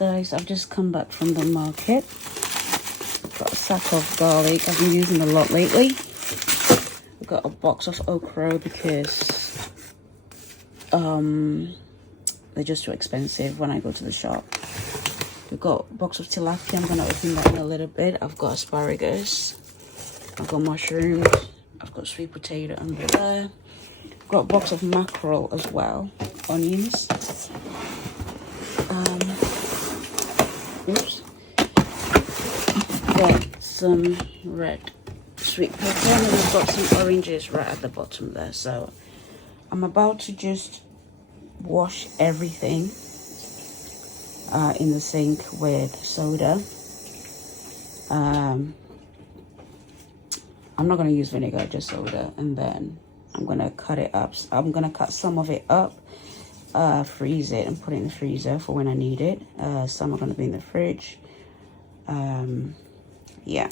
guys, I've just come back from the market. Got a sack of garlic. I've been using a lot lately. I've got a box of okra because they're just too expensive when I go to the shop. We've got a box of tilapia. I'm gonna open that in a little bit. I've got asparagus. I've got mushrooms. I've got sweet potato under there. I've got a box of mackerel as well. Onions. Oops. Got some red sweet pepper, and then I've got some oranges right at the bottom there. So I'm about to just wash everything in the sink with soda. I'm not going to use vinegar, just soda, and then I'm going to cut it up. I'm going to cut some of it up, freeze it, and put it in the freezer for when I need it. Some are going to be in the fridge. Yeah.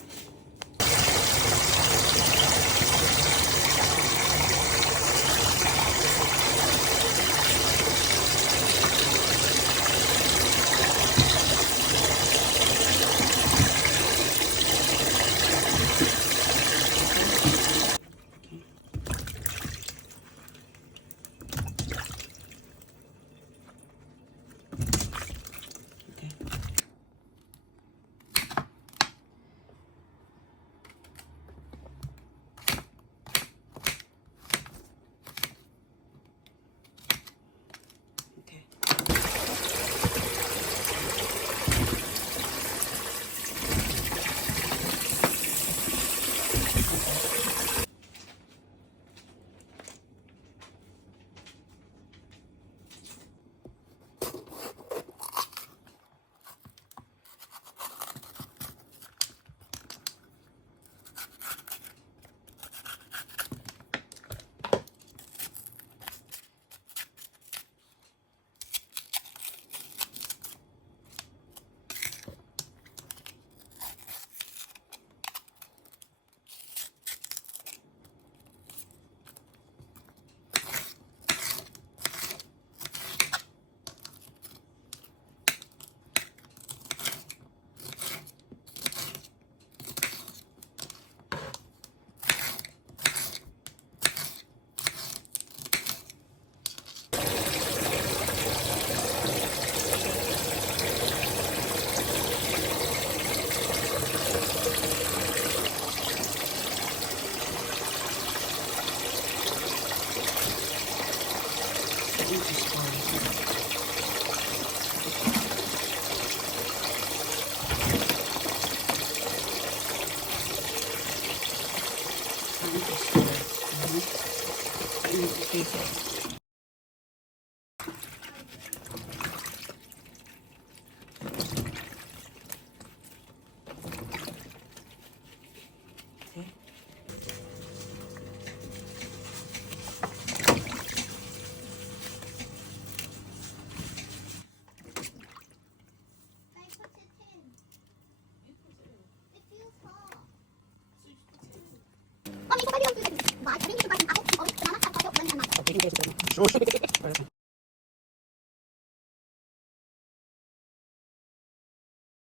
Sure.